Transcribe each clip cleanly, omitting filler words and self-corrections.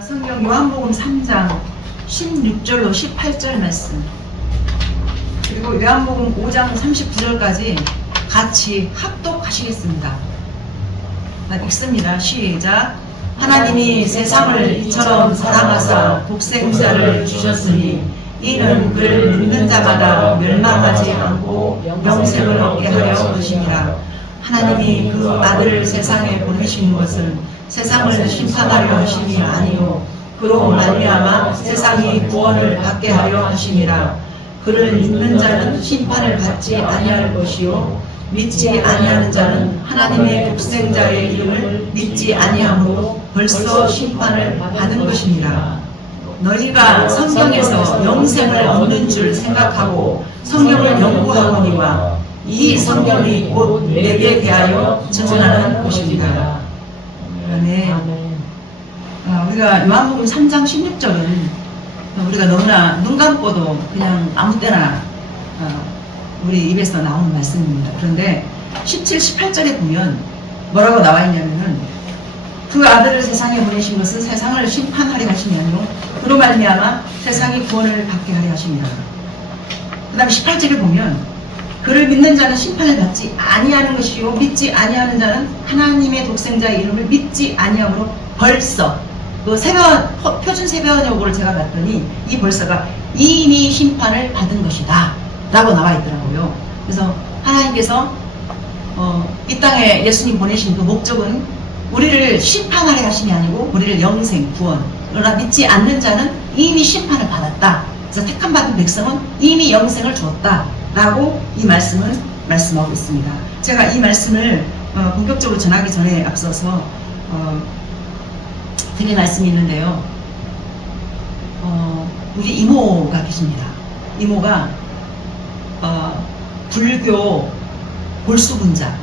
성경 요한복음 3장 16절로 18절 말씀, 그리고 요한복음 5장 39절까지 같이 합독하시겠습니다. 읽습니다. 시작. 하나님이 세상을 이처럼 사랑하사 독생자를 주셨으니 이는 그를 믿는 자마다 멸망하지 않고 영생을 얻게 하려 하심이라. 하나님이 그 아들을 세상에 보내신 것은 세상을 심판하려 하심이 아니요 그로 말미암아 세상이 구원을 받게 하려 하심이라. 그를 믿는 자는 심판을 받지 아니할 것이요 믿지 아니하는 자는 하나님의 독생자의 이름을 믿지 아니하므로 벌써 심판을 받은 것이니라. 너희가 성경에서 영생을 얻는 줄 생각하고 성경을 연구하거니와 이 성경이 곧 내게 대하여 증언하는 것입니다. 네. 우리가 요한복음 3장 16절은 우리가 너무나 눈 감고도 그냥 아무 때나 우리 입에서 나오는 말씀입니다. 그런데 17, 18절에 보면 뭐라고 나와 있냐면은 그 아들을 세상에 보내신 것은 세상을 심판하려 하심이 아니요 그로 말미암아 세상이 구원을 받게 하려 하심이라. 그 다음 18절에 보면 그를 믿는 자는 심판을 받지 아니하는 것이요 믿지 아니하는 자는 하나님의 독생자의 이름을 믿지 아니하므로 벌써, 그 표준 세변요구를 제가 봤더니 이 벌써가 이미 심판을 받은 것이다 라고 나와 있더라고요. 그래서 하나님께서 이 땅에 예수님 보내신 그 목적은 우리를 심판하려 하심이 아니고 우리를 영생, 구원, 그러나 믿지 않는 자는 이미 심판을 받았다. 그래서 택함 받은 백성은 이미 영생을 주었다 라고 이 말씀을 말씀하고 있습니다. 제가 이 말씀을 본격적으로 전하기 전에 앞서서 드릴 말씀이 있는데요. 우리 이모가 계십니다. 이모가 불교 골수분자,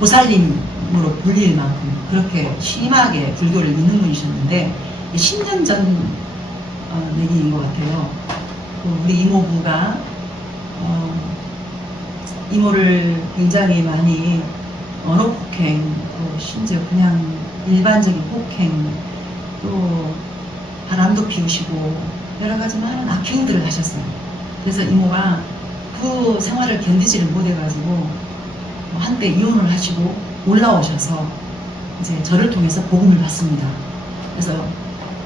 보살님으로 불릴 만큼 그렇게 심하게 불교를 믿는 분이셨는데 10년 전 얘기인 것 같아요. 우리 이모부가 이모를 굉장히 많이 언어 폭행, 또 심지어 그냥 일반적인 폭행, 또 바람도 피우시고 여러 가지 많은 악행들을 하셨어요. 그래서 이모가 그 생활을 견디지를 못해가지고 한때 이혼을 하시고 올라오셔서 이제 저를 통해서 복음을 받습니다. 그래서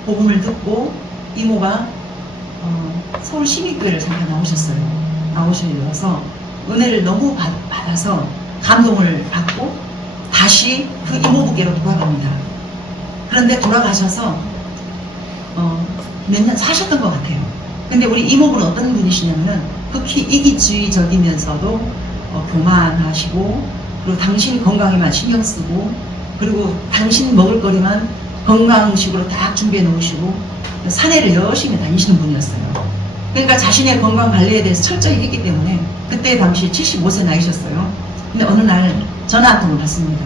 복음을 듣고 이모가 서울 신익교회를 잠깐 나오셨어요. 나오셔서 은혜를 너무 받아서 감동을 받고 다시 그 이모부께로 돌아갑니다. 그런데 돌아가셔서 몇 년 사셨던 것 같아요. 근데 우리 이모부는 어떤 분이시냐면은 극히 이기주의적이면서도 교만하시고, 그리고 당신 건강에만 신경 쓰고, 그리고 당신 먹을 거리만 건강식으로 딱 준비해 놓으시고 사내를 열심히 다니시는 분이었어요. 그러니까 자신의 건강 관리에 대해서 철저히 했기 때문에 그때 당시 75세 나이셨어요. 근데 어느 날 전화 한 통을 받습니다.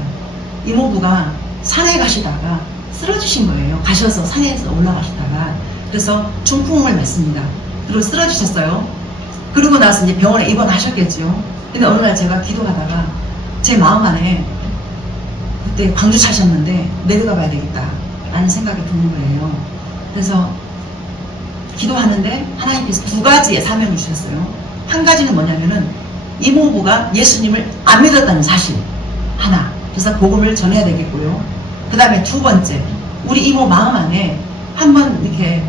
이모부가 산에 가시다가 쓰러지신 거예요. 가셔서 산에서 올라가시다가. 그래서 중풍을 맞습니다. 그리고 쓰러지셨어요. 그러고 나서 이제 병원에 입원하셨겠죠. 근데 어느 날 제가 기도하다가 제 마음 안에 그때 광주 사셨는데 내려가 봐야 되겠다 라는 생각이 드는 거예요. 그래서 기도하는데 하나님께서 두 가지의 사명을 주셨어요. 한 가지는 뭐냐면은 이모부가 예수님을 안 믿었다는 사실 하나, 그래서 복음을 전해야 되겠고요. 그 다음에 두 번째, 우리 이모 마음 안에 한번 이렇게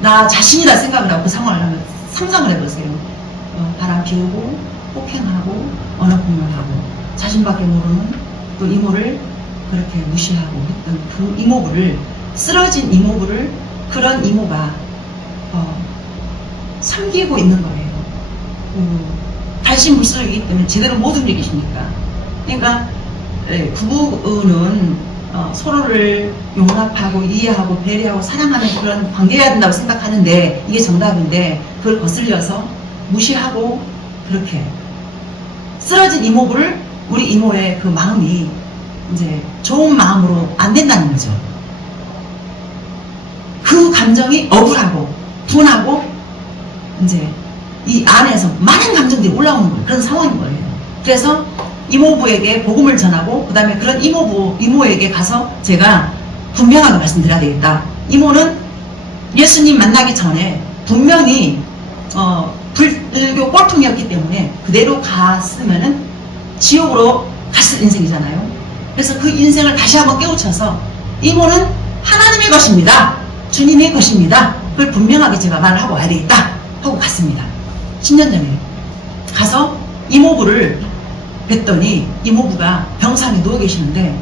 나 자신이라 생각을 하고 그 상황을 하면 상상을 해보세요. 바람 피우고 폭행하고 언어폭력하고 자신밖에 모르는 또 이모를 그렇게 무시하고 했던 그 이모부를, 쓰러진 이모부를 그런 이모가 섬기고 있는 거예요. 갈신물속이기 때문에 제대로 못 움직이시니까. 그러니까 부부는 서로를 용납하고 이해하고 배려하고 사랑하는 그런 관계여야 된다고 생각하는데 이게 정답인데 그걸 거슬려서 무시하고 그렇게 쓰러진 이모부를 우리 이모의 그 마음이 이제 좋은 마음으로 안 된다는 거죠. 그 감정이 억울하고 분하고 이제 이 안에서 많은 감정들이 올라오는 거예요. 그런 상황인 거예요. 그래서 이모부에게 복음을 전하고 그 다음에 그런 이모에게 가서 제가 분명하게 말씀드려야 되겠다. 이모는 예수님 만나기 전에 분명히 불교 꼴통이었기 때문에 그대로 갔으면은 지옥으로 갔을 인생이잖아요. 그래서 그 인생을 다시 한번 깨우쳐서 이모는 하나님의 것입니다. 주님의 것입니다. 그걸 분명하게 제가 말을 하고 와야 되겠다 하고 갔습니다. 10년 전에 가서 이모부를 뵀더니 이모부가 병상에 누워 계시는데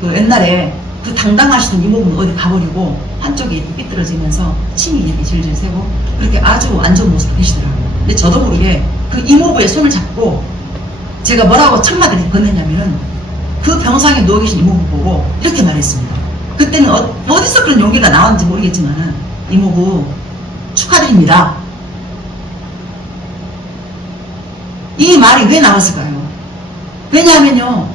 그 옛날에 그 당당하시던 이모부는 어디 가버리고 한쪽이 이렇게 삐뚤어지면서 침이 이렇게 질질 새고 그렇게 아주 안 좋은 모습으로 계시더라고요. 근데 저도 모르게 그 이모부의 손을 잡고 제가 뭐라고 첫 마디를 건넸냐면은 그 병상에 누워 계신 이모부 보고 이렇게 말했습니다. 그때는 어디서 그런 용기가 나왔는지 모르겠지만은 이모부 축하드립니다. 이 말이 왜 나왔을까요? 왜냐하면요,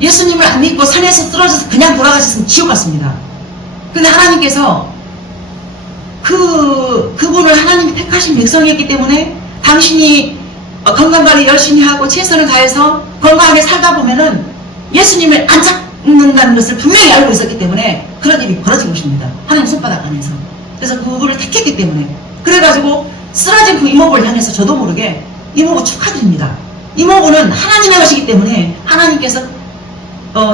예수님을 안 믿고 산에서 쓰러져서 그냥 돌아가셨으면 지옥 갔습니다. 근데 하나님께서 그분을 하나님이 택하신 백성이었기 때문에 당신이 건강관리 열심히 하고 최선을 다해서 건강하게 살다 보면은 예수님을 안 찾는다는 것을 분명히 알고 있었기 때문에 그런 일이 벌어진 것입니다. 하나님 손바닥 안에서. 그래서 그분을 택했기 때문에. 그래가지고 쓰러진 그 이모부를 향해서 저도 모르게 이모부 축하드립니다. 이모부는 하나님의 것이기 때문에 하나님께서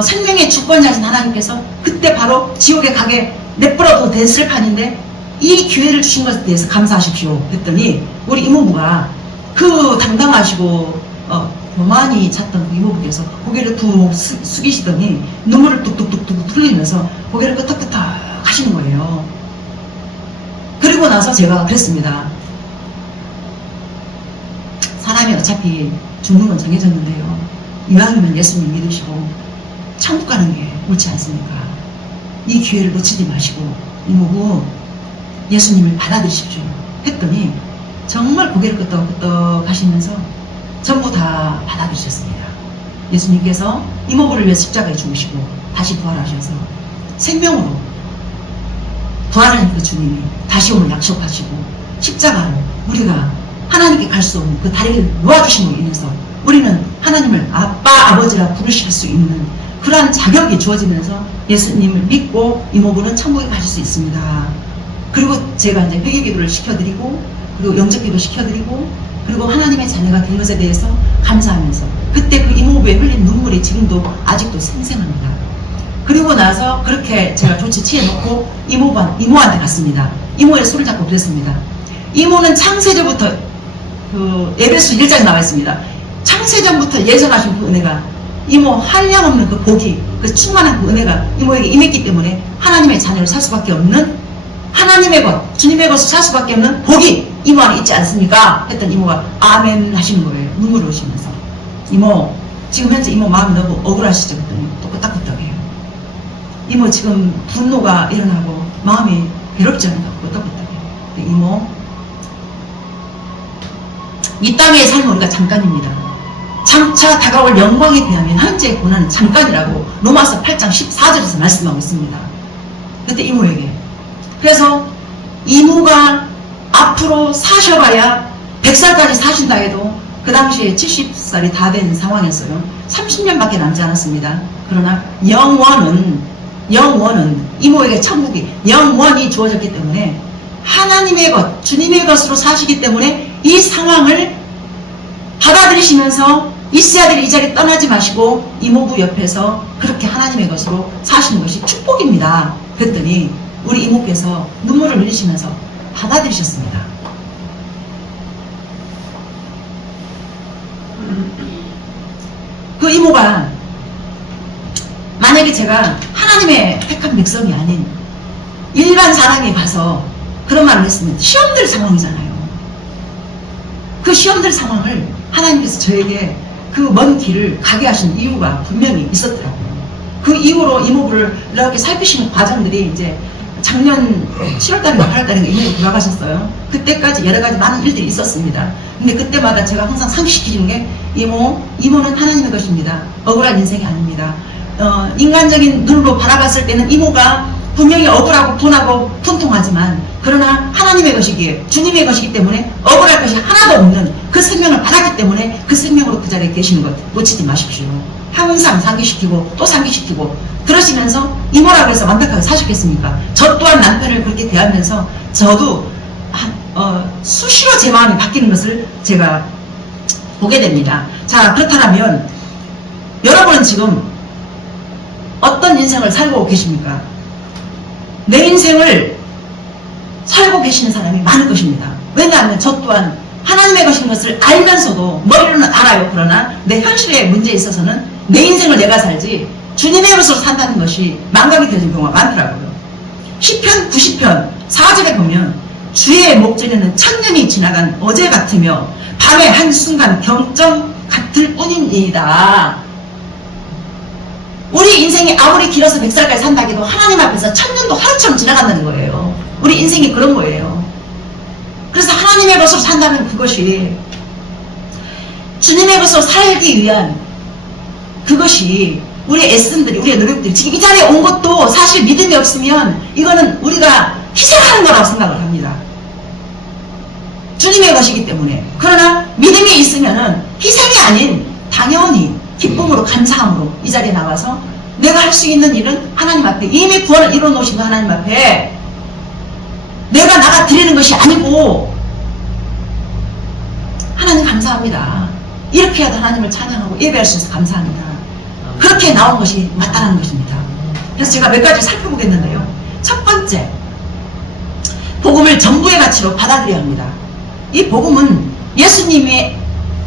생명의 주권자신 하나님께서 그때 바로 지옥에 가게 내버려도 됐을 판인데 이 기회를 주신 것에 대해서 감사하십시오 했더니 우리 이모부가 그 당당하시고 교만이 찼던 그 이모부께서 고개를 푹 숙이시더니 눈물을 뚝뚝뚝뚝 흘리면서 고개를 끄덕끄덕 하시는 거예요. 그리고 나서 제가 그랬습니다. 사람이 어차피 죽는 건 정해졌는데요. 이왕이면 예수님 믿으시고 천국 가는 게 옳지 않습니까? 이 기회를 놓치지 마시고 이모부 예수님을 받아들이십시오 했더니 정말 고개를 끄덕끄덕 하시면서 전부 다 받아들이셨습니다. 예수님께서 이모부를 위해 십자가에 죽으시고 다시 부활하셔서 생명으로 부활하신 그 주님이 다시 오늘 약속하시고 십자가로 우리가 하나님께 갈 수 없는 그 다리를 놓아주심으로 인해서 우리는 하나님을 아빠, 아버지라 부르실 수 있는 그러한 자격이 주어지면서 예수님을 믿고 이모부는 천국에 가실 수 있습니다. 그리고 제가 이제 회개기도를 시켜드리고 그리고 영접기도 시켜드리고 그리고 하나님의 자녀가 된 것에 대해서 감사하면서 그때 그 이모부에 흘린 눈물이 지금도 아직도 생생합니다. 그리고 나서 그렇게 제가 조치 취해놓고 이모한테 갔습니다. 이모의 손을 잡고 그랬습니다. 이모는 창세전부터 그 에베소 1장에 나와 있습니다. 창세전부터 예정하신 그 은혜가 이모 한량없는 그 복이 그 충만한 그 은혜가 이모에게 임했기 때문에 하나님의 자녀로 살 수밖에 없는 하나님의 것, 주님의 것을 살 수밖에 없는 복이 이모 안에 있지 않습니까? 했더니 이모가 아멘 하시는 거예요. 눈물을 흘리시면서. 이모, 지금 현재 이모 마음이 너무 억울하시죠? 그랬더니 또 끄떡끄떡해요. 이모 지금 분노가 일어나고 마음이 괴롭지 않은가? 끄떡끄떡해요. 이모, 이 땅의 삶은 우리가 잠깐입니다. 장차 다가올 영광에 비하면 현재의 고난은 잠깐이라고 로마서 8장 14절에서 말씀하고 있습니다. 그때 이모에게. 그래서 이모가 앞으로 사셔봐야 100살까지 사신다 해도 그 당시에 70살이 다 된 상황이었어요. 30년밖에 남지 않았습니다. 그러나 영원은 이모에게 천국이 영원히 주어졌기 때문에 하나님의 것, 주님의 것으로 사시기 때문에 이 상황을 받아들이시면서 있어야 될 이 자리 떠나지 마시고 이모부 옆에서 그렇게 하나님의 것으로 사시는 것이 축복입니다. 그랬더니 우리 이모께서 눈물을 흘리시면서 받아들이셨습니다. 그 이모가 만약에 제가 하나님의 택한 백성이 아닌 일반 사람이 가서 그런 말을 했으면 시험될 상황이잖아요. 그 시험될 상황을 하나님께서 저에게 그 먼 길을 가게 하신 이유가 분명히 있었더라고요. 그 이후로 이모부를 이렇게 살피시는 과정들이 이제 작년 7월달인가 8월달인가 이모가 돌아가셨어요. 그때까지 여러 가지 많은 일들이 있었습니다. 근데 그때마다 제가 항상 상기시키는 게 이모는 하나님의 것입니다. 억울한 인생이 아닙니다. 인간적인 눈으로 바라봤을 때는 이모가 분명히 억울하고 분하고 통통하지만 그러나 하나님의 것이기에 주님의 것이기 때문에 억울할 것이 하나도 없는 그 생명을 받았기 때문에 그 생명으로 그 자리에 계시는 것 놓치지 마십시오. 항상 상기시키고 또 상기시키고 그러시면서 이모라고 해서 완벽하게 사셨겠습니까? 저 또한 남편을 그렇게 대하면서 저도 수시로 제 마음이 바뀌는 것을 제가 보게 됩니다. 자, 그렇다면 여러분은 지금 어떤 인생을 살고 계십니까? 내 인생을 살고 계시는 사람이 많을 것입니다. 왜냐하면 저 또한 하나님의 것인 것을 알면서도 머리로는 알아요. 그러나 내 현실의 문제에 있어서는 내 인생을 내가 살지 주님의 것으로 산다는 것이 망각이 되는 경우가 많더라고요. 시편 90편 4절에 보면 주의 목전에는 천년이 지나간 어제 같으며 밤의 한순간 경점 같을 뿐이니이다. 우리 인생이 아무리 길어서 100살까지 산다기도 하나님 앞에서 천년도 하루처럼 지나간다는 거예요. 우리 인생이 그런 거예요. 그래서 하나님의 것으로 산다는 그것이 주님의 것으로 살기 위한 그것이 우리의 애씀들이 우리의 노력들이 지금 이 자리에 온 것도 사실 믿음이 없으면 이거는 우리가 희생하는 거라고 생각을 합니다. 주님의 것이기 때문에. 그러나 믿음이 있으면은 희생이 아닌 당연히 기쁨으로 감사함으로 이 자리에 나와서 내가 할 수 있는 일은 하나님 앞에 이미 구원을 이루어 놓으신 하나님 앞에 내가 나가 드리는 것이 아니고 하나님 감사합니다. 이렇게 해도 하나님을 찬양하고 예배할 수 있어서 감사합니다. 그렇게 나온 것이 맞다는 것입니다. 그래서 제가 몇 가지 살펴보겠는데요. 첫 번째, 복음을 전부의 가치로 받아들여야 합니다. 이 복음은 예수님의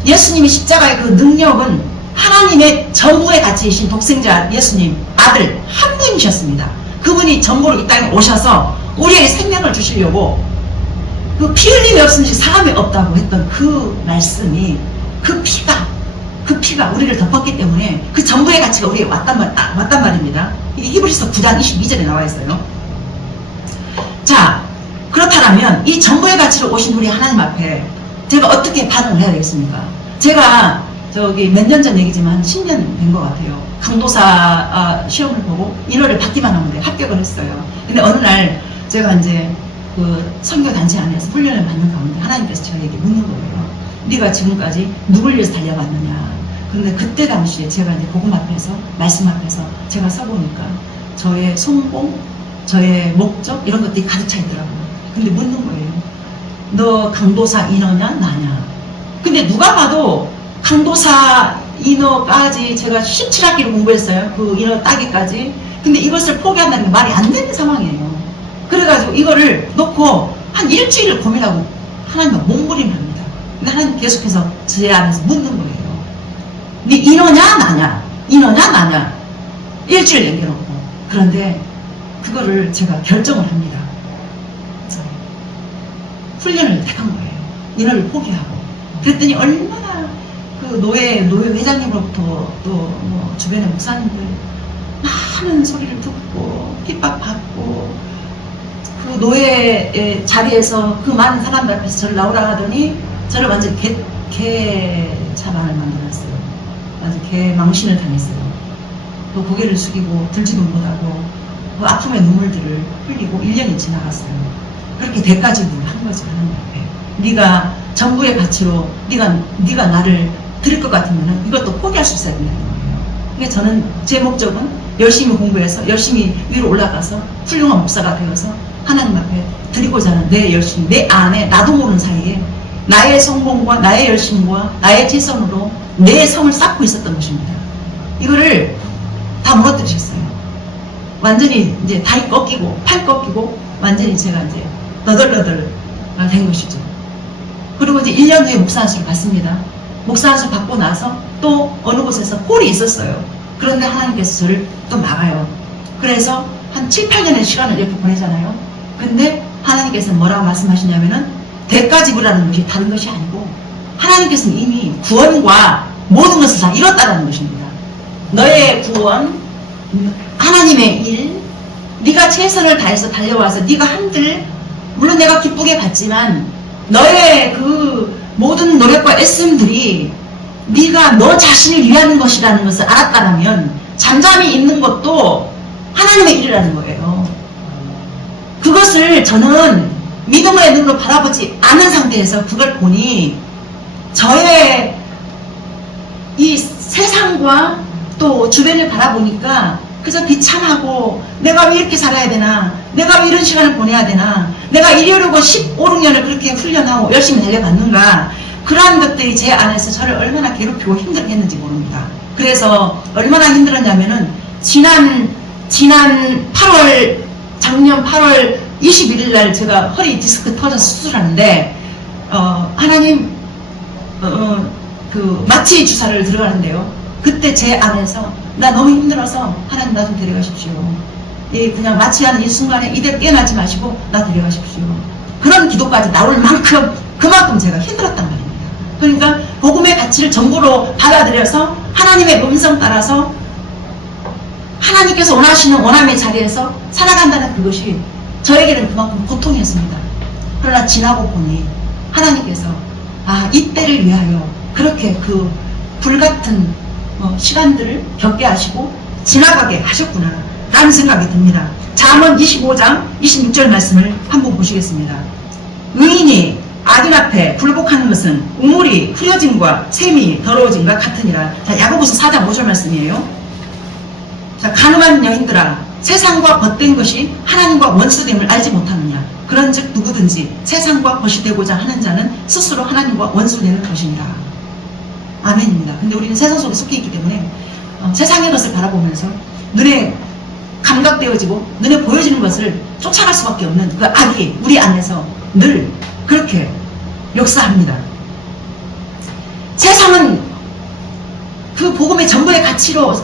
십자가의 그 능력은 하나님의 전부의 가치이신 독생자 예수님 아들 한 분이셨습니다. 그분이 전부로 이 땅에 오셔서 우리에게 생명을 주시려고 그 피 흘림이 없으면 사함이 없다고 했던 그 말씀이 그 피가 우리를 덮었기 때문에 그 전부의 가치가 우리에게 왔단 말입니다. 이게 히브리서 9장 22절에 나와 있어요. 자, 그렇다면 이 전부의 가치로 오신 우리 하나님 앞에 제가 어떻게 반응을 해야 되겠습니까? 제가 저기 몇 년 전 얘기지만 한 10년 된 것 같아요. 강도사 시험을 보고 1월을 받기만 하면 돼. 합격을 했어요. 근데 어느 날 제가 이제 그 선교단체 안에서 훈련을 받는 가운데 하나님께서 저에게 묻는 거예요. 네가 지금까지 누굴 위해서 달려왔느냐. 그런데 그때 당시에 제가 이제 복음 앞에서 말씀 앞에서 제가 서보니까 저의 성공, 저의 목적 이런 것들이 가득 차 있더라고요. 근데 묻는 거예요. 너 강도사 인어냐 나냐. 근데 누가 봐도 강도사 인어까지 제가 17학기를 공부했어요. 그 인어 따기까지. 근데 이것을 포기한다는 게 말이 안 되는 상황이에요. 그래가지고 이거를 놓고 한 일주일을 고민하고 하나님과 몸부림을 합니다. 근데 하나님 계속해서 제 안에서 묻는 거예요. 네 인어냐 나냐? 인어냐 나냐? 일주일 남겨놓고. 그런데 그거를 제가 결정을 합니다. 훈련을 택한 거예요. 인어를 포기하고. 그랬더니 얼마나 그 노예 회장님으로부터 또 뭐 주변의 목사님들 많은 소리를 듣고 핍박받고 그 노예의 자리에서 그 많은 사람들 앞에서 저를 나오라 하더니 저를 완전 개차반을 만들었어요. 완전 개망신을 당했어요. 또 고개를 숙이고 들지도 못하고 그 아픔의 눈물들을 흘리고 1년이 지나갔어요. 그렇게 대가지불을 한 거죠. 하나님 앞에. 네가 전부의 가치로 네가 나를 드릴 것 같으면 이것도 포기할 수 있어야 된다는 거예요. 그러니까 저는 제 목적은 열심히 공부해서 열심히 위로 올라가서 훌륭한 목사가 되어서 하나님 앞에 드리고자 하는 내 열심, 내 안에 나도 모르는 사이에 나의 성공과 나의 열심과 나의 최선으로 내 성을 쌓고 있었던 것입니다. 이거를 다 무너뜨리셨어요. 완전히 이제 다리 꺾이고 팔 꺾이고 완전히 제가 이제 너덜너덜 된 것이죠. 그리고 이제 1년 후에 목사 안수를 받습니다. 목사 안수 받고 나서 또 어느 곳에서 홀이 있었어요. 그런데 하나님께서 저를 또 막아요. 그래서 한 7, 8년의 시간을 이렇게 보내잖아요. 근데 하나님께서는 뭐라고 말씀하시냐면은 대가 지불하는 것이 다른 것이 아니고 하나님께서는 이미 구원과 모든 것을 다 이뤘다는 것입니다. 너의 구원, 하나님의 일, 네가 최선을 다해서 달려와서 네가 한들 물론 내가 기쁘게 받지만 너의 그 모든 노력과 애씀들이 네가 너 자신을 위한 것이라는 것을 알았다면 잠잠히 있는 것도 하나님의 일이라는 거예요. 그것을 저는 믿음의 눈으로 바라보지 않은 상태에서 그걸 보니 저의 이 세상과 또 주변을 바라보니까 그래서 비참하고 내가 왜 이렇게 살아야 되나, 내가 왜 이런 시간을 보내야 되나, 내가 이러려고 15, 16년을 그렇게 훈련하고 열심히 달려갔는가, 그러한 것들이 제 안에서 저를 얼마나 괴롭히고 힘들게 했는지 모릅니다. 그래서 얼마나 힘들었냐면은 작년 8월 21일 날 제가 허리 디스크 터져서 수술하는데 하나님 그 마취 주사를 들어가는데요. 그때 제 안에서 나 너무 힘들어서 하나님 나 좀 데려가십시오. 예, 그냥 마취하는 이 순간에 이대로 깨어나지 마시고 나 데려가십시오. 그런 기도까지 나올 만큼 그만큼 제가 힘들었단 말입니다. 그러니까 복음의 가치를 전부로 받아들여서 하나님의 음성 따라서 하나님께서 원하시는 원함의 자리에서 살아간다는 그것이 저에게는 그만큼 고통이었습니다. 그러나 지나고 보니 하나님께서 이때를 위하여 그렇게 그 불같은 시간들을 겪게 하시고 지나가게 하셨구나 라는 생각이 듭니다. 잠언 25장 26절 말씀을 한번 보시겠습니다. 의인이 악인 앞에 굴복하는 것은 우물이 흐려짐과 샘이 더러워짐과 같으니라. 자, 야고보서 4장 5절 말씀이에요. 자, 가늠한 여인들아, 세상과 벗된 것이 하나님과 원수됨을 알지 못하느냐. 그런즉 누구든지 세상과 벗이 되고자 하는 자는 스스로 하나님과 원수되는 것이니라. 아멘입니다. 근데 우리는 세상 속에 속해 있기 때문에 세상의 것을 바라보면서 눈에 감각되어지고 눈에 보여지는 것을 쫓아갈 수밖에 없는 그 악이 우리 안에서 늘 그렇게 역사합니다. 세상은 그 복음의 전부의 가치로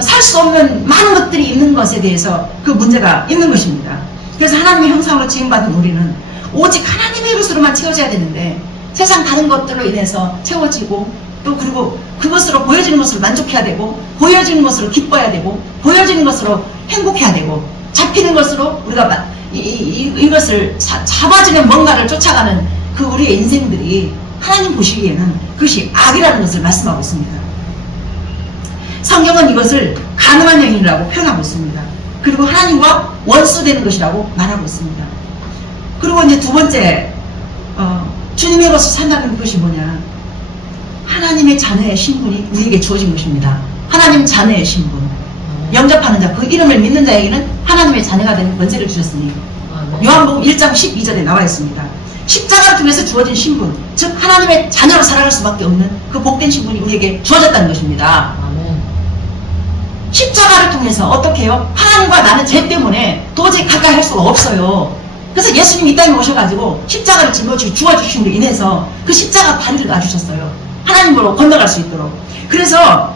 살 수 없는 많은 것들이 있는 것에 대해서 그 문제가 있는 것입니다. 그래서 하나님의 형상으로 지음받은 우리는 오직 하나님의 것으로만 채워져야 되는데 세상 다른 것들로 인해서 채워지고 또 그리고 그것으로 보여지는 것으로 만족해야 되고 보여지는 것으로 기뻐야 되고 보여지는 것으로 행복해야 되고 잡히는 것으로 우리가 이것을 잡아주는 뭔가를 쫓아가는 그 우리의 인생들이 하나님 보시기에는 그것이 악이라는 것을 말씀하고 있습니다. 성경은 이것을 가늠한 여인이라고 표현하고 있습니다. 그리고 하나님과 원수되는 것이라고 말하고 있습니다. 그리고 이제 두 번째 주님의 것을 산다는 것이 뭐냐, 하나님의 자녀의 신분이 우리에게 주어진 것입니다. 하나님 자녀의 신분, 영접하는 자, 그 이름을 믿는 자에게는 하나님의 자녀가 되는 권세를 주셨으니 요한복음 1장 12절에 나와 있습니다. 십자가를 통해서 주어진 신분, 즉 하나님의 자녀로 살아갈 수밖에 없는 그 복된 신분이 우리에게 주어졌다는 것입니다. 십자가를 통해서 어떻게 해요? 하나님과 나는 죄 때문에 도저히 가까이 할 수가 없어요. 그래서 예수님이 이 땅에 오셔가지고 십자가를 짊어지고 죽어주심으로 인해서 그 십자가 다리를 놔주셨어요. 하나님으로 건너갈 수 있도록. 그래서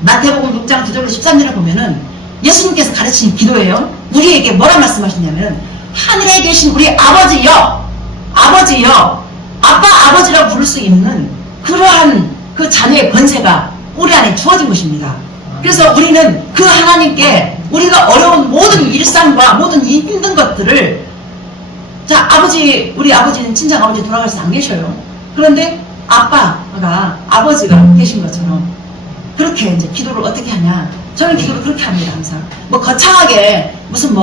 마태복음 6장 9절로 13절을 보면은 예수님께서 가르치신 기도예요. 우리에게 뭐라 말씀하셨냐면 하늘에 계신 우리 아버지여, 아버지여, 아빠 아버지라고 부를 수 있는 그러한 그 자녀의 권세가 우리 안에 주어진 것입니다. 그래서 우리는 그 하나님께 우리가 어려운 모든 일상과 모든 이 힘든 것들을, 자, 우리 아버지는 친정 아버지 돌아가셔서 안 계셔요. 그런데 아버지가 계신 것처럼 그렇게 이제 기도를 어떻게 하냐. 저는 기도를 그렇게 합니다, 항상. 뭐 거창하게 무슨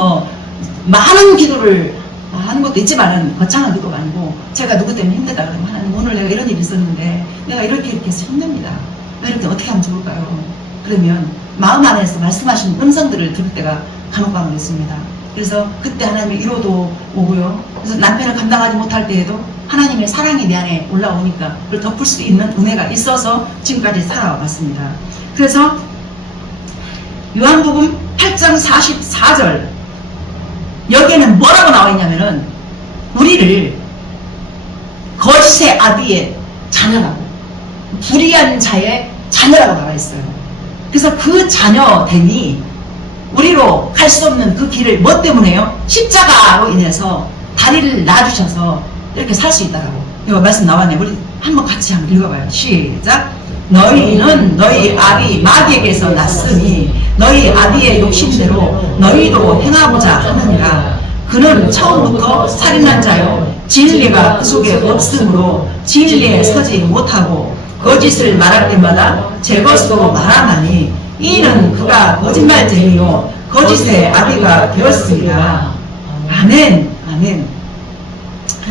많은 기도를 하는 것도 있지만은 거창한 기도가 아니고, 제가 누구 때문에 힘들다 그러면 하나님 오늘 내가 이런 일이 있었는데 내가 이렇게 해서 힘듭니다. 이렇게 어떻게 하면 좋을까요? 그러면 마음 안에서 말씀하시는 음성들을 들을 때가 간혹가끔 있습니다. 그래서 그때 하나님의 위로도 오고요. 그래서 남편을 감당하지 못할 때에도 하나님의 사랑이 내 안에 올라오니까 그걸 덮을 수 있는 은혜가 있어서 지금까지 살아왔습니다. 그래서 요한복음 8장 44절 여기에는 뭐라고 나와 있냐면은 우리를 거짓의 아비의 자녀라고, 불의한 자의 자녀라고 나와 있어요. 그래서 그 자녀됨이 우리로 갈 수 없는 그 길을 뭐 때문에요? 십자가로 인해서 다리를 놔주셔서 이렇게 살 수 있다라고. 이거 말씀 나왔네요. 우리 한번 같이 한번 읽어봐요. 시작. 너희는 너희 아비 마귀에게서 났으니 너희 아비의 욕심대로 너희도 행하고자 하느니라. 그는 처음부터 살인한 자요 진리가 그 속에 없으므로 진리에 서지 못하고 거짓을 말할 때마다 제 것으로 말하나니 이는 그가 거짓말쟁이요 거짓의 아비가 되었습니다. 아멘. 아멘.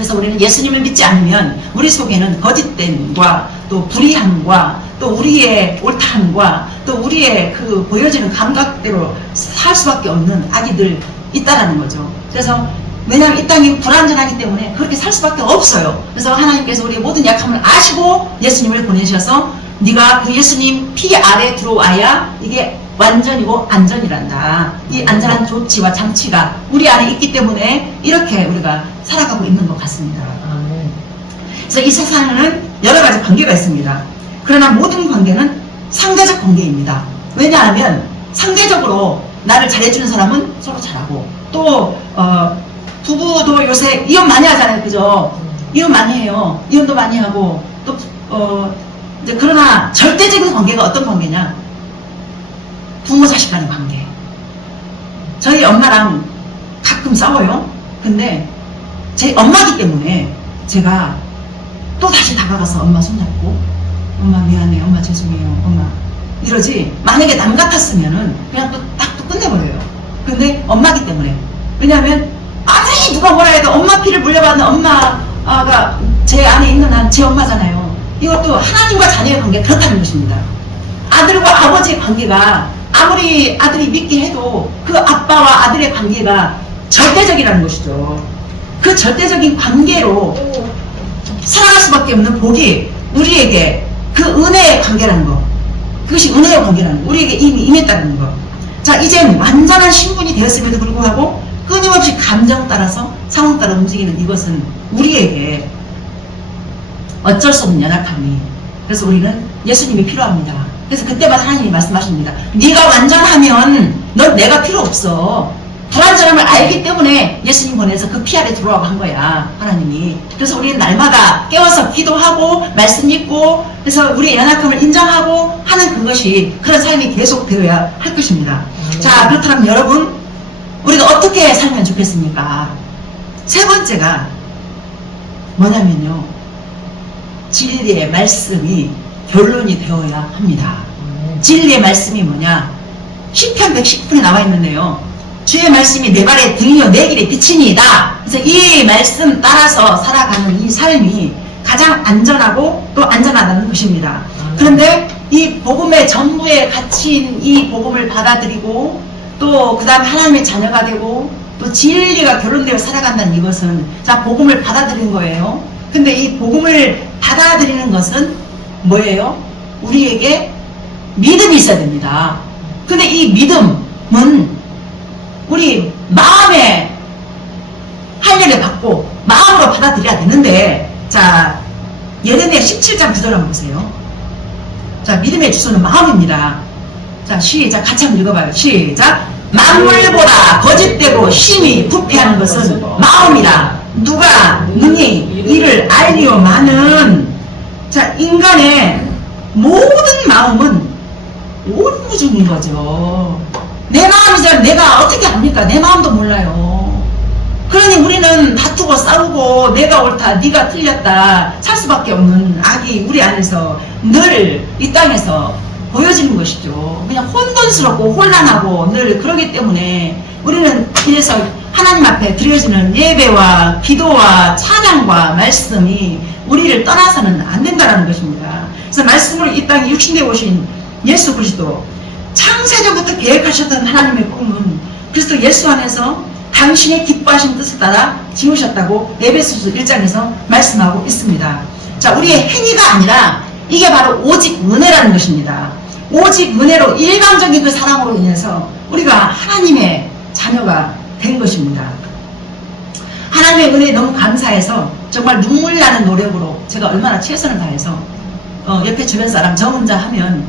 그래서 우리는 예수님을 믿지 않으면 우리 속에는 거짓됨과 또 불의함과 또 우리의 옳다함과 또 우리의 그 보여지는 감각대로 살 수밖에 없는 악이들 있다라는 거죠. 그래서 왜냐하면 이 땅이 불완전하기 때문에 그렇게 살 수밖에 없어요. 그래서 하나님께서 우리의 모든 약함을 아시고 예수님을 보내셔서 네가 그 예수님 피 아래 들어와야 이게 완전이고 안전이란다. 이 안전한 조치와 장치가 우리 안에 있기 때문에 이렇게 우리가 살아가고 있는 것 같습니다. 그래서 이 세상에는 여러 가지 관계가 있습니다. 그러나 모든 관계는 상대적 관계입니다. 왜냐하면 상대적으로 나를 잘해주는 사람은 서로 잘하고 또 부부도 요새 이혼 많이 하잖아요. 그죠? 이혼 많이 해요. 이혼도 많이 하고 또 이제 그러나 절대적인 관계가 어떤 관계냐? 부모 자식 간의 관계. 저희 엄마랑 가끔 싸워요. 근데 제 엄마기 때문에 제가 또 다시 다가가서 엄마 손잡고 엄마 미안해, 엄마 죄송해요, 엄마 이러지. 만약에 남 같았으면은 그냥 또 딱 또 끝내버려요. 근데 엄마기 때문에. 왜냐하면 아무리 누가 뭐라 해도 엄마 피를 물려받는 엄마가 제 안에 있는 한 제 엄마잖아요. 이것도 하나님과 자녀의 관계가 그렇다는 것입니다. 아들과 아버지의 관계가 아무리 아들이 믿게 해도 그 아빠와 아들의 관계가 절대적이라는 것이죠. 그 절대적인 관계로 살아갈 수밖에 없는 복이 우리에게 그 은혜의 관계라는 거. 그것이 은혜의 관계라는 거. 우리에게 이미 임했다는 거. 자, 이젠 완전한 신분이 되었음에도 불구하고 끊임없이 감정 따라서 상황 따라 움직이는 이것은 우리에게 어쩔 수 없는 연약함이. 그래서 우리는 예수님이 필요합니다. 그래서 그때마다 하나님이 말씀하십니다. 네가 완전하면 넌 내가 필요 없어. 불완전함을 알기 때문에 예수님 보내서 그 피 아래 들어와고 한 거야, 하나님이. 그래서 우리는 날마다 깨워서 기도하고 말씀 읽고 그래서 우리의 연약함을 인정하고 하는 그것이 그런 삶이 계속 되어야 할 것입니다. 자, 그렇다면 여러분 우리가 어떻게 살면 좋겠습니까? 세 번째가 뭐냐면요, 진리의 말씀이 결론이 되어야 합니다. 진리의 말씀이 뭐냐? 시편 119편에 나와 있는데요, 주의 말씀이 내 발에 등이요 내 길에 빛이니이다. 그래서 이 말씀 따라서 살아가는 이 삶이 가장 안전하고 또 안전하다는 것입니다. 그런데 이 복음의 전부에 갇힌 이 복음을 받아들이고 또 그 다음에 하나님의 자녀가 되고 또 진리가 결론되어 살아간다는 이것은 자, 복음을 받아들인 거예요. 근데 이 복음을 받아들이는 것은 뭐예요? 우리에게 믿음이 있어야 됩니다. 근데 이 믿음은 우리 마음에 할례를 받고 마음으로 받아들여야 되는데, 자, 예레미야 17장 9절 한번 보세요. 자, 믿음의 주소는 마음입니다. 자, 시작. 같이 한번 읽어봐요. 시작. 만물보다 거짓되고 심히 부패하는 것은 마음이라. 누가 능히 이를 알리오마는. 자, 인간의 모든 마음은 오른무중인 거죠. 내 마음이잖아. 내가 어떻게 압니까? 내 마음도 몰라요. 그러니 우리는 다투고 싸우고 내가 옳다, 네가 틀렸다 살 수밖에 없는 악이 우리 안에서 늘 이 땅에서 보여지는 것이죠. 그냥 혼돈스럽고 혼란하고 늘 그러기 때문에 우리는 그래서 하나님 앞에 드려지는 예배와 기도와 찬양과 말씀이 우리를 떠나서는 안 된다는 것입니다. 그래서 말씀으로 이 땅에 육신되어 오신 예수 그리스도, 창세전부터 계획하셨던 하나님의 꿈은 그리스도 예수 안에서 당신의 기뻐하신 뜻을 따라 지으셨다고 에베소서 1장에서 말씀하고 있습니다. 자, 우리의 행위가 아니라 이게 바로 오직 은혜라는 것입니다. 오직 은혜로 일방적인 그 사랑으로 인해서 우리가 하나님의 자녀가 된 것입니다. 하나님의 은혜에 너무 감사해서 정말 눈물 나는 노력으로 제가 얼마나 최선을 다해서 옆에 주변 사람 저 혼자 하면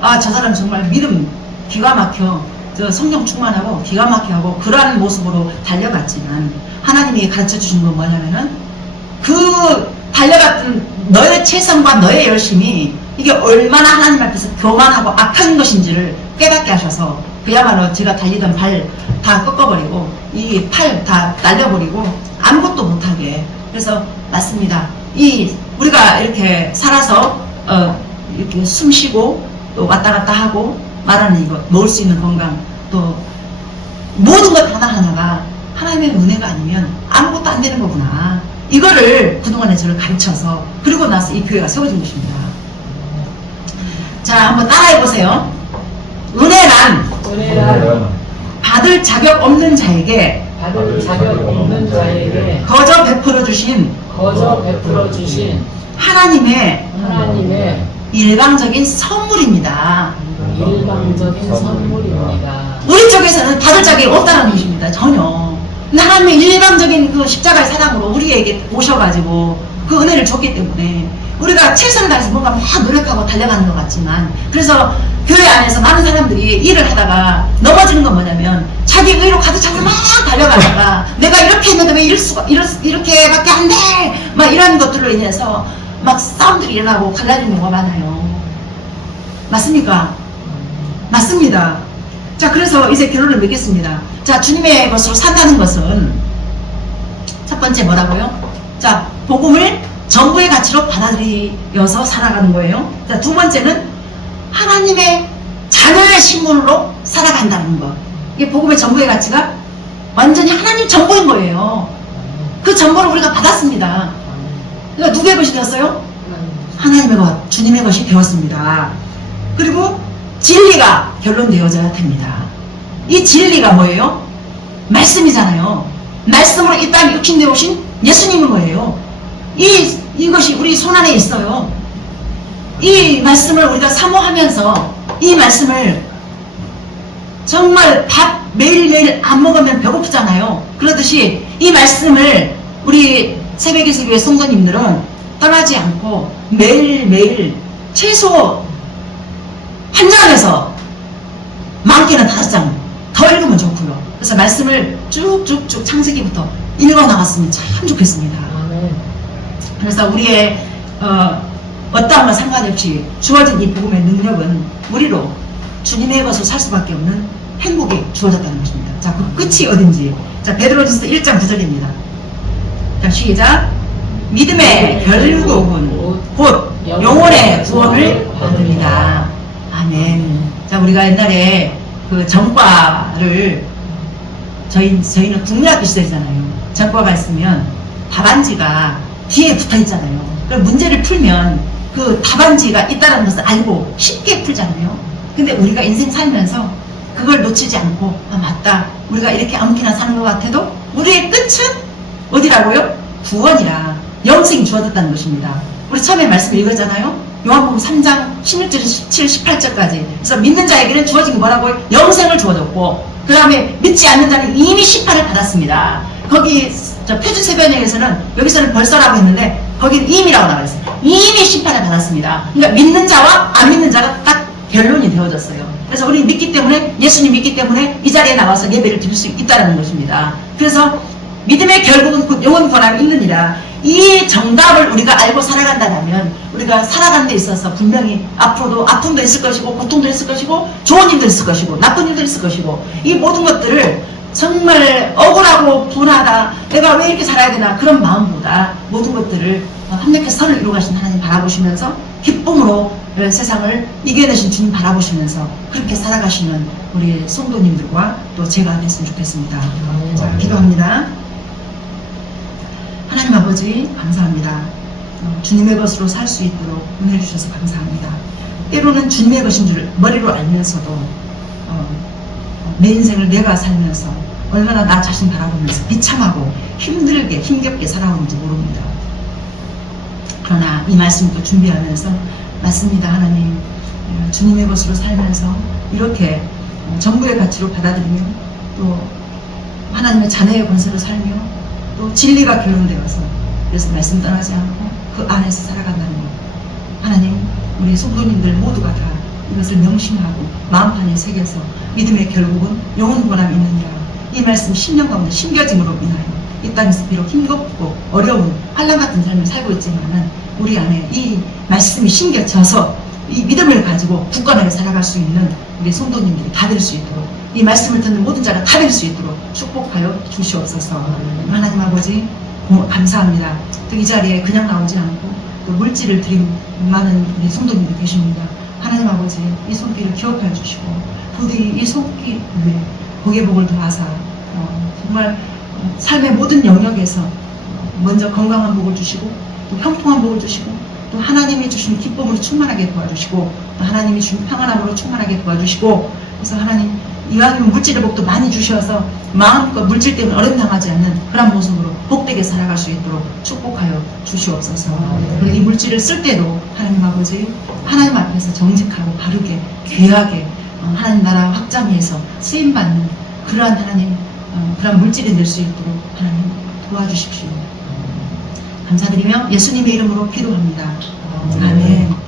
아, 저 사람 정말 믿음 기가 막혀, 저 성령 충만하고 기가 막혀하고 그러한 모습으로 달려갔지만 하나님이 가르쳐 주신 건 뭐냐면은 그 달려갔던 너의 최선과 너의 열심이 이게 얼마나 하나님 앞에서 교만하고 악한 것인지를 깨닫게 하셔서 그야말로 제가 달리던 발 다 꺾어버리고 이 팔 다 날려버리고 아무것도 못하게. 그래서 맞습니다. 이 우리가 이렇게 살아서 이렇게 숨 쉬고 또 왔다 갔다 하고 말하는 이것, 먹을 수 있는 건강, 또 모든 것 하나하나가 하나님의 은혜가 아니면 아무것도 안 되는 거구나. 이거를 그동안에 저를 가르쳐서 그리고 나서 이 교회가 세워진 것입니다. 자, 한번 따라해보세요. 은혜란 받을 자격 없는 자에게 거저 베풀어 주신 하나님의 일방적인 선물입니다. 우리 쪽에서는 받을 자격이 없다는 것입니다. 전혀. 하나님의 일방적인 그 십자가의 사랑으로 우리에게 오셔가지고 그 은혜를 줬기 때문에 우리가 최선을 다해서 뭔가 막 노력하고 달려가는 것 같지만, 그래서 교회 안에서 많은 사람들이 일을 하다가 넘어지는 건 뭐냐면 자기 의로 가득 차서 막 달려가다가 내가 이렇게 했는데 왜 이렇게밖에 안 돼! 막 이런 것들로 인해서 막 싸움들이 일어나고 갈라지는 경우가 많아요. 맞습니까? 맞습니다. 자, 그래서 이제 결론을 맺겠습니다. 자, 주님의 것으로 산다는 것은 첫 번째 뭐라고요? 자, 복음을 전부의 가치로 받아들여서 살아가는 거예요. 자, 두 번째는 하나님의 자녀의 신분으로 살아간다는 것. 이게 복음의 전부의 가치가 완전히 하나님 전부인 거예요. 그 전부를 우리가 받았습니다. 그러니까 누구의 것이 되었어요? 하나님의 것, 주님의 것이 되었습니다. 그리고 진리가 결론되어져야 됩니다. 이 진리가 뭐예요? 말씀이잖아요. 말씀으로 이 땅에 육신되어 오신 예수님인 거예요. 이것이 우리 손안에 있어요. 이 말씀을 우리가 사모하면서 이 말씀을 정말 밥 매일매일 안 먹으면 배고프잖아요. 그러듯이 이 말씀을 우리 새벽예수교회 성도님들은 떠나지 않고 매일매일 최소 한 장에서 많게는 5장 더 읽으면 좋고요. 그래서 말씀을 쭉쭉쭉 창세기부터 읽어나갔으면 참 좋겠습니다. 그래서 우리의 어떠한 건 상관없이 주어진 이 복음의 능력은 우리로 주님의 것으로 살 수밖에 없는 행복이 주어졌다는 것입니다. 자, 그 끝이 어딘지. 자, 베드로전서 1장 9절입니다. 자, 시작. 믿음의 결국은 곧 영혼의 구원을 받습니다. 아멘. 자, 우리가 옛날에 그 전과를 저희는 국민학교 시대잖아요. 전과가 있으면 답안지가 뒤에 붙어 있잖아요. 그럼 문제를 풀면 그 답안지가 있다는 것을 알고 쉽게 풀잖아요. 근데 우리가 인생 살면서 그걸 놓치지 않고, 아, 맞다, 우리가 이렇게 아무렇게나 사는 것 같아도 우리의 끝은 어디라고요? 구원이라 영생이 주어졌다는 것입니다. 우리 처음에 말씀 읽었잖아요. 요한복음 3장 16절, 17, 18절까지. 그래서 믿는 자에게는 주어진 게 뭐라고요? 영생을 주어졌고, 그 다음에 믿지 않는 자는 이미 심판을 받았습니다. 거기 표준세변형에서는 여기서는 벌써라고 했는데 거기는 이미라고 나와 있어요. 이미 심판을 받았습니다. 그러니까 믿는 자와 안 믿는 자가 딱 결론이 되어졌어요. 그래서 우리 믿기 때문에, 예수님 믿기 때문에 이 자리에 나와서 예배를 드릴 수 있다는 것입니다. 그래서 믿음의 결국은 곧 영원 권함이 있느니라. 이 정답을 우리가 알고 살아간다면 우리가 살아가는 데 있어서 분명히 앞으로도 아픔도 있을 것이고 고통도 있을 것이고 좋은 일도 있을 것이고 나쁜 일도 있을 것이고, 이 모든 것들을 정말 억울하고 분하다, 내가 왜 이렇게 살아야 되나, 그런 마음보다 모든 것들을 합력해서 선을 이루어 가신 하나님 바라보시면서 기쁨으로 세상을 이겨내신 주님 바라보시면서 그렇게 살아가시는 우리 성도님들과 또 제가 됐으면 좋겠습니다. 자, 기도합니다. 하나님 아버지, 감사합니다. 주님의 것으로 살 수 있도록 은혜 주셔서 감사합니다. 때로는 주님의 것인 줄 머리로 알면서도 내 인생을 내가 살면서 얼마나 나 자신 바라보면서 비참하고 힘들게 힘겹게 살아오는지 모릅니다. 그러나 이 말씀도 준비하면서, 맞습니다, 하나님, 주님의 것으로 살면서 이렇게 전부의 가치로 받아들이며 또 하나님의 자녀의 권세로 살며 또 진리가 결론되어서, 그래서 말씀 떠나지 않고 그 안에서 살아간다는 것, 하나님, 우리 성도님들 모두가 다 이것을 명심하고 마음판에 새겨서 믿음의 결국은 영원 권함이 있느니라. 이 말씀 10년 가운데 심겨짐으로 인하여 이 땅에서 비록 힘겹고 어려운 환난 같은 삶을 살고 있지만은 우리 안에 이 말씀이 심겨져서 이 믿음을 가지고 굳건하게 살아갈 수 있는 우리 성도님들이 다 될 수 있도록, 이 말씀을 듣는 모든 자가 다 될 수 있도록 축복하여 주시옵소서. 하나님 아버지, 감사합니다. 또 이 자리에 그냥 나오지 않고 또 물질을 드린 많은 우리 성도님들 계십니다. 하나님 아버지, 이 손길을 기억하여 주시고 부디 이 손길에 복의 복을 더하사 정말 삶의 모든 영역에서 먼저 건강한 복을 주시고 또 형통한 복을 주시고 또 하나님이 주신 기쁨으로 충만하게 도와주시고 또 하나님이 주신 평안함으로 충만하게 도와주시고 그래서 하나님 이왕이면 물질의 복도 많이 주셔서 마음과 물질 때문에 어려움당하지 않는 그런 모습으로 복되게 살아갈 수 있도록 축복하여 주시옵소서. 그리고 이 물질을 쓸 때도 하나님 아버지 하나님 앞에서 정직하고 바르게 귀하게 하나님 나라 확장 위해서 쓰임받는 그러한 하나님 그러한 물질이 될 수 있도록 하나님 도와주십시오. 감사드리며 예수님의 이름으로 기도합니다. 아멘.